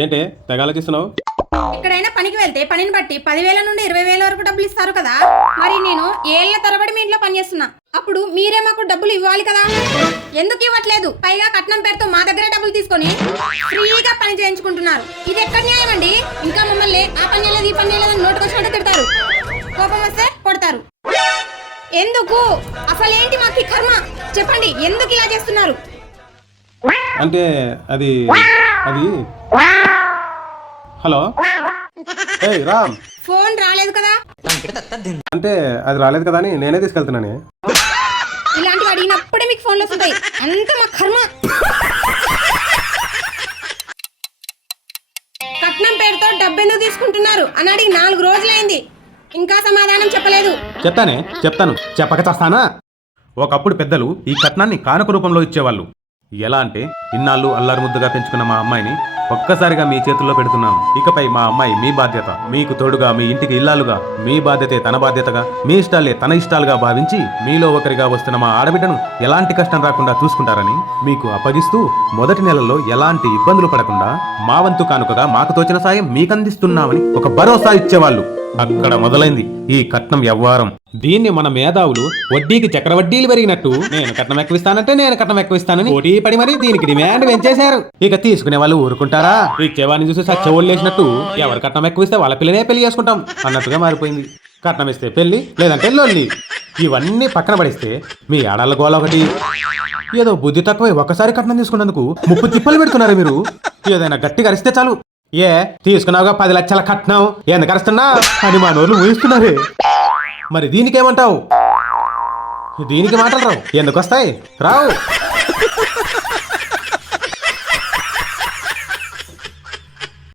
ఏంటే తెగాలకిస్తున్నావు? ఎక్కడైనా పనికి వెళ్తే పనిని బట్టి పదివేల నుండి ఇరవై వేల వరకు డబ్బులు ఇస్తారు కదా. మరి నేను ఏళ్ళ తరబడి మీ ఇంట్లో పనిచేస్తున్నా అప్పుడు మీరే మాకు డబ్బులు ఇవ్వాలి కదా. ఎందుకు ఇవ్వట్లేదు? పైగా కట్నం పేరుతో మా దగ్గర డబ్బులు తీసుకొని ఫ్రీగా పని చేయించుకుంటున్నారు. ఇది ఎక్కడ న్యాయం అండి? ఇంకా మమ్మల్ని ఆ పని చేయలేదు ఈ పని చేయలేదు నోటుకొచ్చినట్టు తిడతారు. కోపం వస్తే కొడతారు. ఎందుకు? అసలు ఏంటి మాకు కర్మ? చెప్పండి ఎందుకు ఇలా చేస్తున్నారు? అంటే అది అది హలో. ఏయ్ రామ్. ఫోన్ రాలేదు కదా? అంటే అది రాలేదు కదా అని నేనే తీసుకెళ్తున్నానే. ఇలాంటివి అడిగినప్పుడే మీకు ఫోన్లు వస్తుంటాయి. అంత మా కర్మ. కట్నం పేరుతో డబ్బెందుకు తీసుకుంటున్నారు? అని అడిగి నాలుగు రోజులైంది. ఇంకా సమాధానం చెప్పలేదు. చెప్తానే చెప్తాను. చెప్పక చేస్తానా? ఒకప్పుడు పెద్దలు ఈ కట్నాన్ని కానుక రూపంలో ఇచ్చేవాళ్ళు. ఎలా అంటే ఇన్నాళ్ళు అల్లారు ముద్దుగా పెంచుకున్న మా అమ్మాయిని ఒక్కసారిగా మీ చేతుల్లో పెడుతున్నాం ఇకపై మా అమ్మాయి మీ బాధ్యత. మీకు తోడుగా మీ ఇంటికి ఇల్లాలుగా మీ బాధ్యతే తన బాధ్యతగా మీ ఇష్టాలే తన ఇష్టాలుగా భావించి మీలో ఒకరిగా వస్తున్న మా ఆడబిడ్డను ఎలాంటి కష్టం రాకుండా చూసుకుంటారని మీకు అప్పగిస్తూ మొదటి నెలలో ఎలాంటి ఇబ్బందులు పడకుండా మా వంతు కానుకగా మాకు తోచిన సాయం మీకందిస్తున్నామని ఒక భరోసా ఇచ్చేవాళ్ళు. అక్కడ మొదలైంది ఈ కట్నం వ్యవహారం దీన్ని మన మేధావులు వడ్డీకి చక్రవడ్డీలు పెరిగినట్టు. నేను కట్నం ఎక్కువిస్తానంటే నేను కట్నం ఎక్కువిస్తానని పోటీ పడి మరి దీనికి డిమాండ్ పెంచేశారు. ఇక తీసుకునే వాళ్ళు ఊరుకుంటారా? ఇచ్చేవాడిని చూసి సచ్చోళ్ళు లేచినట్టు ఎవరు కట్నం ఎక్కువిస్తే వాళ్ళ పిల్లనే పెళ్ళి చేసుకుంటాం. అన్నట్టుగా మారిపోయింది. కట్నం ఇస్తే పెళ్ళి లేదంటే లొల్లి. ఇవన్నీ పక్కన పడిస్తే మీ ఆడళ్ళ గోల ఒకటి. ఏదో బుద్ధి తక్కువ ఒక్కసారి కట్నం తీసుకున్నందుకు ముప్పు తిప్పలు పెడుతున్నారు మీరు? ఏదైనా గట్టిగా అరిస్తే చాలు. ఏ తీసుకున్నావుగా పది లక్షల కట్నం. ఎందుకు అరుస్తున్నా అని మా నోళ్ళు ఊహిస్తున్నారే. మరి దీనికేమంటావు? దీనికి మాటలు రావు. ఎందుకు వస్తాయి రావు.